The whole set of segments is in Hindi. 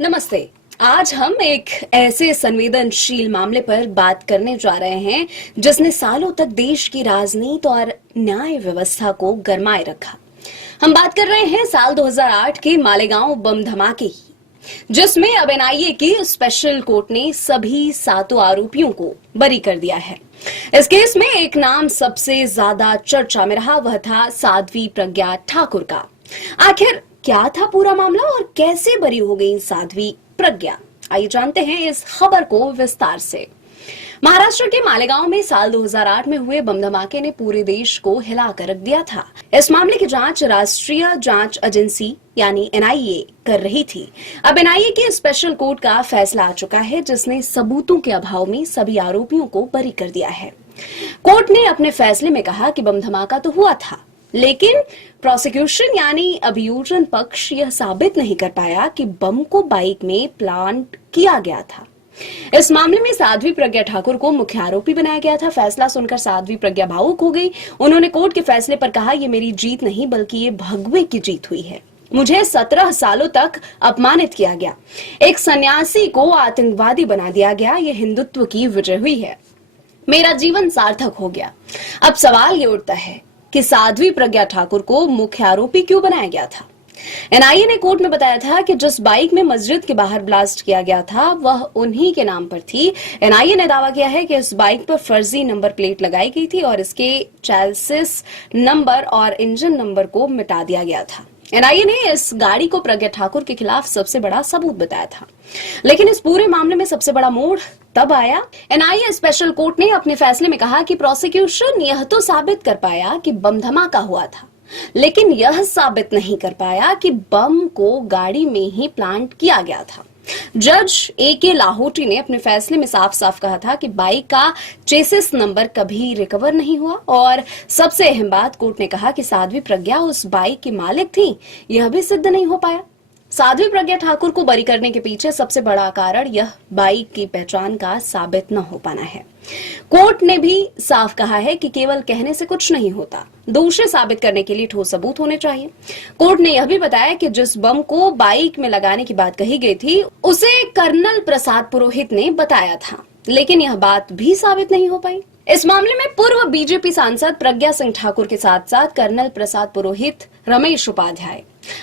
नमस्ते। आज हम एक ऐसे संवेदनशील मामले पर बात करने जा रहे हैं जिसने सालों तक देश की राजनीति और न्याय व्यवस्था को गरमाए रखा। हम बात कर रहे हैं साल 2008 के मालेगांव बम धमाके की, जिसमें अब एनआईए की स्पेशल कोर्ट ने सभी 7 आरोपियों को बरी कर दिया है। इस केस में एक नाम सबसे ज्यादा चर्चा में रहा, वह था साध्वी प्रज्ञा ठाकुर का। आखिर क्या था पूरा मामला और कैसे बरी हो गई साध्वी प्रज्ञा? आइए जानते हैं इस खबर को विस्तार से। महाराष्ट्र के मालेगांव में साल 2008 में हुए बम धमाके ने पूरे देश को हिलाकर रख दिया था। इस मामले की जांच राष्ट्रीय जांच एजेंसी यानी एनआईए कर रही थी। अब एनआईए की स्पेशल कोर्ट का फैसला आ चुका है, जिसने सबूतों के अभाव में सभी आरोपियों को बरी कर दिया है। कोर्ट ने अपने फैसले में कहा कि बम धमाका तो हुआ था, लेकिन प्रोसिक्यूशन यानी अभियोजन पक्ष यह साबित नहीं कर पाया कि बम को बाइक में प्लांट किया गया था। इस मामले में साध्वी प्रज्ञा ठाकुर को मुख्य आरोपी बनाया गया था। फैसला सुनकर साध्वी प्रज्ञा भावुक हो गई। उन्होंने कोर्ट के फैसले पर कहा, ये मेरी जीत नहीं बल्कि ये भगवे की जीत हुई है। मुझे 17 सालों तक अपमानित किया गया, एक सन्यासी को आतंकवादी बना दिया गया, ये हिंदुत्व की विजय हुई है। मेरा जीवन सार्थक हो गया। अब सवाल ये उठता है कि साध्वी प्रज्ञा ठाकुर को मुख्य आरोपी क्यों बनाया गया था? एनआईए ने कोर्ट में बताया था कि जिस बाइक में मस्जिद के बाहर ब्लास्ट किया गया था वह उन्हीं के नाम पर थी। एनआईए ने दावा किया है कि इस बाइक पर फर्जी नंबर प्लेट लगाई गई थी और इसके चैसिस नंबर और इंजन नंबर को मिटा दिया गया था। एनआईए ने इस गाड़ी को प्रज्ञा ठाकुर के खिलाफ सबसे बड़ा सबूत बताया था। लेकिन इस पूरे मामले में सबसे बड़ा मोड़ तब आया। एनआईए स्पेशल कोर्ट ने अपने फैसले में कहा कि प्रोसिक्यूशन यह तो साबित कर पाया कि बम धमाका हुआ था, लेकिन यह साबित नहीं कर पाया कि बम को गाड़ी में ही प्लांट किया गया था। जज ए.के. लाहोटी ने अपने फैसले में साफ साफ कहा था कि बाइक का चेसिस नंबर कभी रिकवर नहीं हुआ और सबसे अहम बात, कोर्ट ने कहा कि साध्वी प्रज्ञा उस बाइक की मालिक थी, यह भी सिद्ध नहीं हो पाया। साध्वी प्रज्ञा ठाकुर को बरी करने के पीछे सबसे बड़ा कारण यह बाइक की पहचान का साबित न हो पाना है। कोर्ट ने भी साफ कहा है कि केवल कहने से कुछ नहीं होता, दोषी साबित करने के लिए ठोस सबूत होने चाहिए। कोर्ट ने यह भी बताया कि जिस बम को बाइक में लगाने की बात कही गई थी उसे कर्नल प्रसाद पुरोहित ने बताया था, लेकिन यह बात भी साबित नहीं हो पाई। इस मामले में पूर्व बीजेपी सांसद प्रज्ञा सिंह ठाकुर के साथ साथ कर्नल प्रसाद पुरोहित, रमेश उपाध्याय,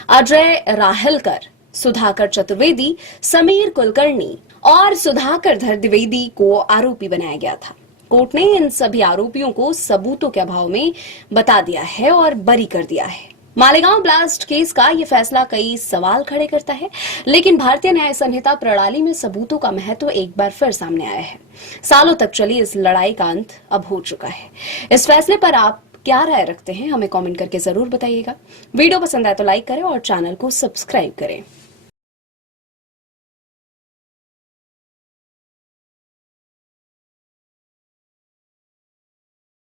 अजय राहलकर, सुधाकर चतुर्वेदी, समीर कुलकर्णी और सुधाकर धर द्विवेदी को आरोपी बनाया गया था। कोर्ट ने इन सभी आरोपियों को सबूतों के अभाव में बता दिया है और बरी कर दिया है। मालेगांव ब्लास्ट केस का यह फैसला कई सवाल खड़े करता है, लेकिन भारतीय न्याय संहिता प्रणाली में सबूतों का महत्व एक बार फिर सामने आया है। सालों तक चली इस लड़ाई का अंत अब हो चुका है। इस फैसले पर आप क्या राय रखते हैं, हमें कमेंट करके जरूर बताइएगा। वीडियो पसंद आए तो लाइक करें और चैनल को सब्सक्राइब करें।